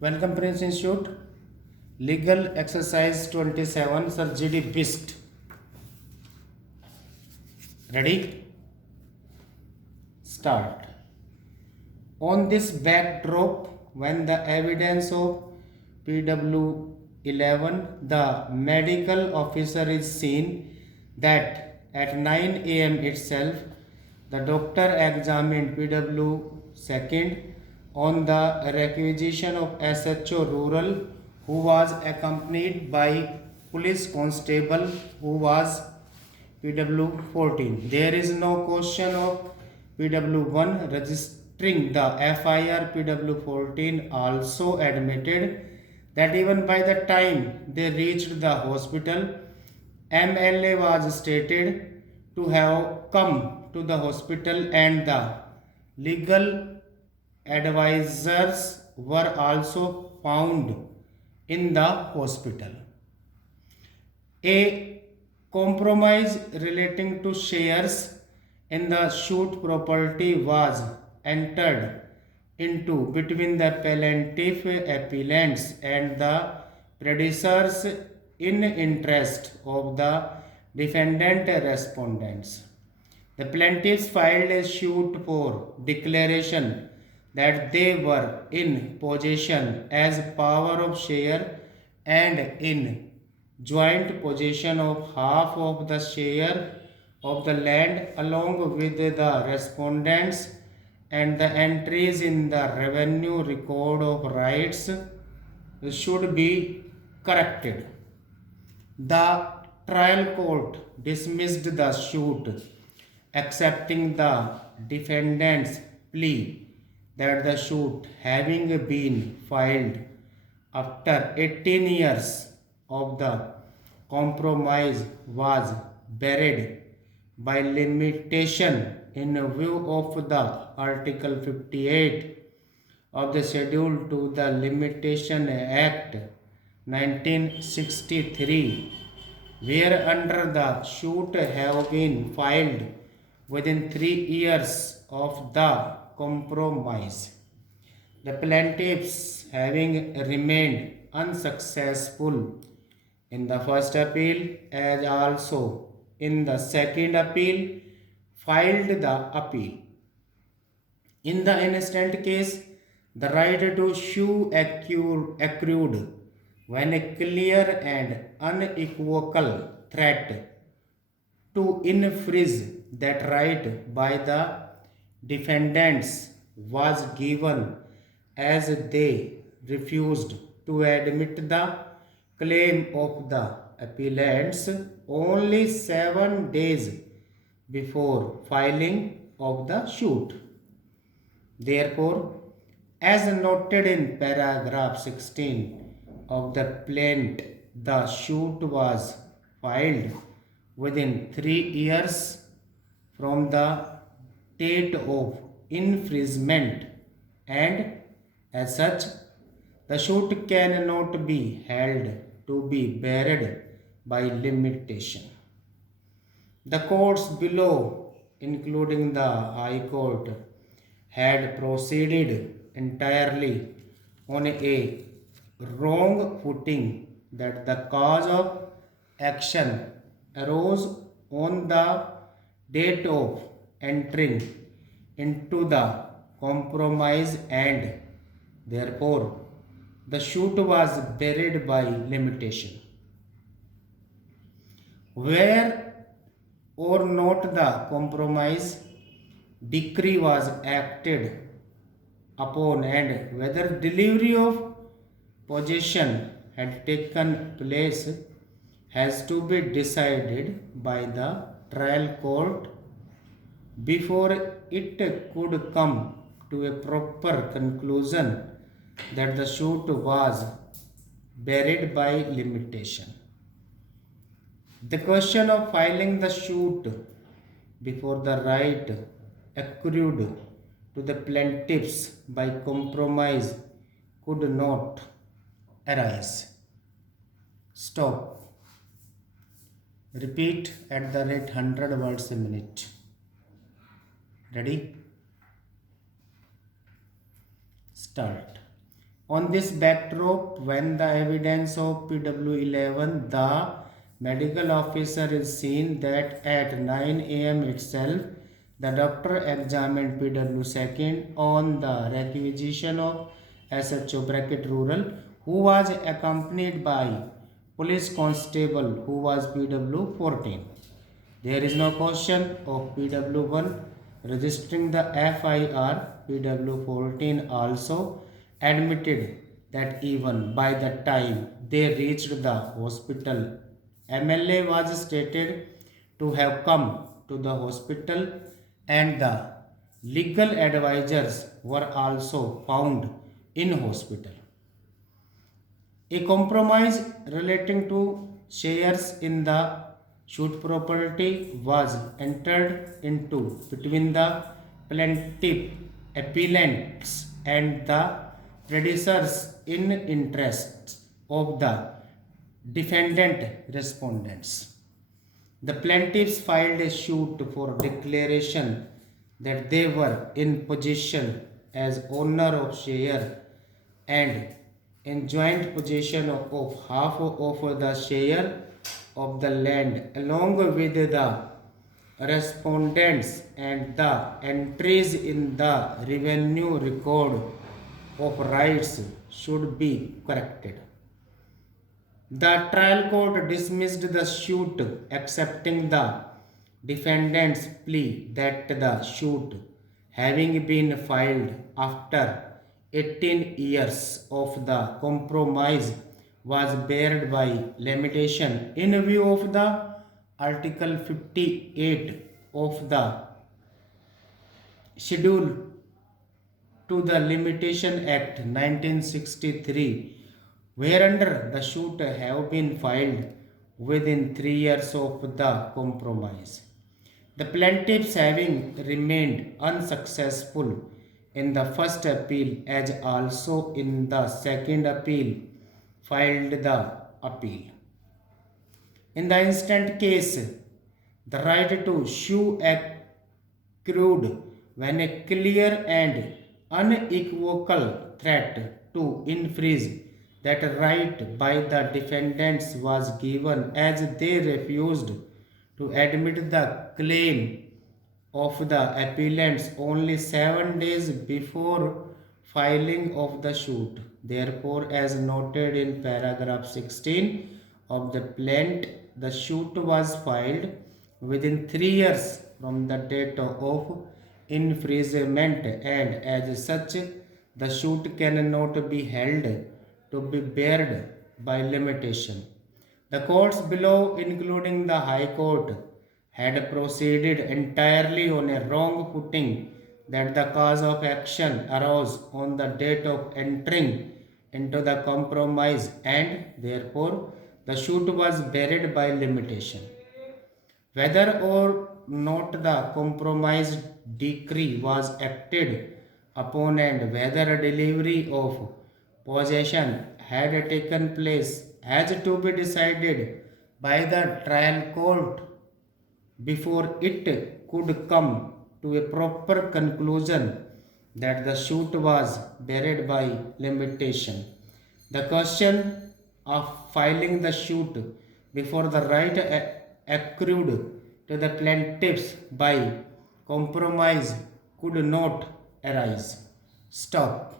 Welcome Prince Institute. Legal exercise 27, Sir GD Bist. Ready? Start. On this backdrop, when the evidence of PW 11, the medical officer is seen that at 9 am itself, the doctor examined PW second on the requisition of SHO Rural, who was accompanied by police constable who was PW 14. There is no question of PW 1 registering the FIR. PW 14 also admitted that even by the time they reached the hospital, MLA was stated to have come to the hospital and the legal advisors were also found in the hospital. A compromise relating to shares in the shoot property was entered into between the plaintiff appellants and the predecessors in interest of the defendant respondents. The plaintiffs filed a suit for declaration that they were in possession as power of share and in joint possession of half of the share of the land along with the respondents, and the entries in the revenue record of rights should be corrected. The trial court dismissed the suit, accepting the defendant's plea that the suit, having been filed after 18 years of the compromise, was buried by limitation in view of the Article 58 of the Schedule to the Limitation Act 1963, where under the suit have been filed within 3 years of the compromise. The plaintiffs, having remained unsuccessful in the first appeal as also in the second appeal, filed the appeal. In the instant case, the right to sue accrued when a clear and unequivocal threat to infringe that right by the defendants was given, as they refused to admit the claim of the appellants only 7 days before filing of the suit. Therefore, as noted in paragraph 16 of the plaint, the suit was filed within 3 years from the date of infringement, and as such, the suit cannot be held to be buried by limitation. The courts below, including the High Court, had proceeded entirely on a wrong footing that the cause of action arose on the date of entering into the compromise, and therefore the suit was buried by limitation. Where or not the compromise decree was acted upon, and whether delivery of possession had taken place has to be decided by the trial court before it could come to a proper conclusion that the suit was buried by limitation. The question of filing the suit before the right accrued to the plaintiffs by compromise could not arise. Stop. Repeat at the rate 100 words a minute. Ready? Start. On this backdrop, when the evidence of PW11, the medical officer is seen that at 9 am itself, the doctor examined PW second on the requisition of SHO bracket rural, who was accompanied by police constable who was PW 14. There is no question of PW1 registering the FIR. PW 14 also admitted that even by the time they reached the hospital, MLA was stated to have come to the hospital and the legal advisors were also found in hospital. A compromise relating to shares in the shoot property was entered into between the plaintiff appellants and the predecessors in interest of the defendant respondents. The plaintiffs filed a suit for declaration that they were in possession as owner of share and in joint possession of half of the share of the land along with the respondents, and the entries in the revenue record of rights should be corrected. The trial court dismissed the suit, accepting the defendant's plea that the suit, having been filed after 18 years of the compromise, was barred by limitation in view of the Article 58 of the Schedule to the Limitation Act 1963, whereunder the suit have been filed within 3 years of the compromise. The plaintiffs, having remained unsuccessful in the first appeal as also in the second appeal, filed the appeal. In the instant case, the right to sue accrued when a clear and unequivocal threat to infringe that right by the defendants was given, as they refused to admit the claim of the appellants only 7 days before filing of the suit. Therefore, as noted in paragraph 16 of the plaint, the suit was filed within 3 years from the date of infringement, and as such, the suit cannot be held to be barred by limitation. The courts below, including the High Court, had proceeded entirely on a wrong footing, that the cause of action arose on the date of entering into the compromise, and therefore the suit was barred by limitation. Whether or not the compromise decree was acted upon and whether delivery of possession had taken place has to be decided by the trial court before it could come to a proper conclusion that the suit was barred by limitation. The question of filing the suit before the right accrued to the plaintiffs by compromise could not arise. Stop.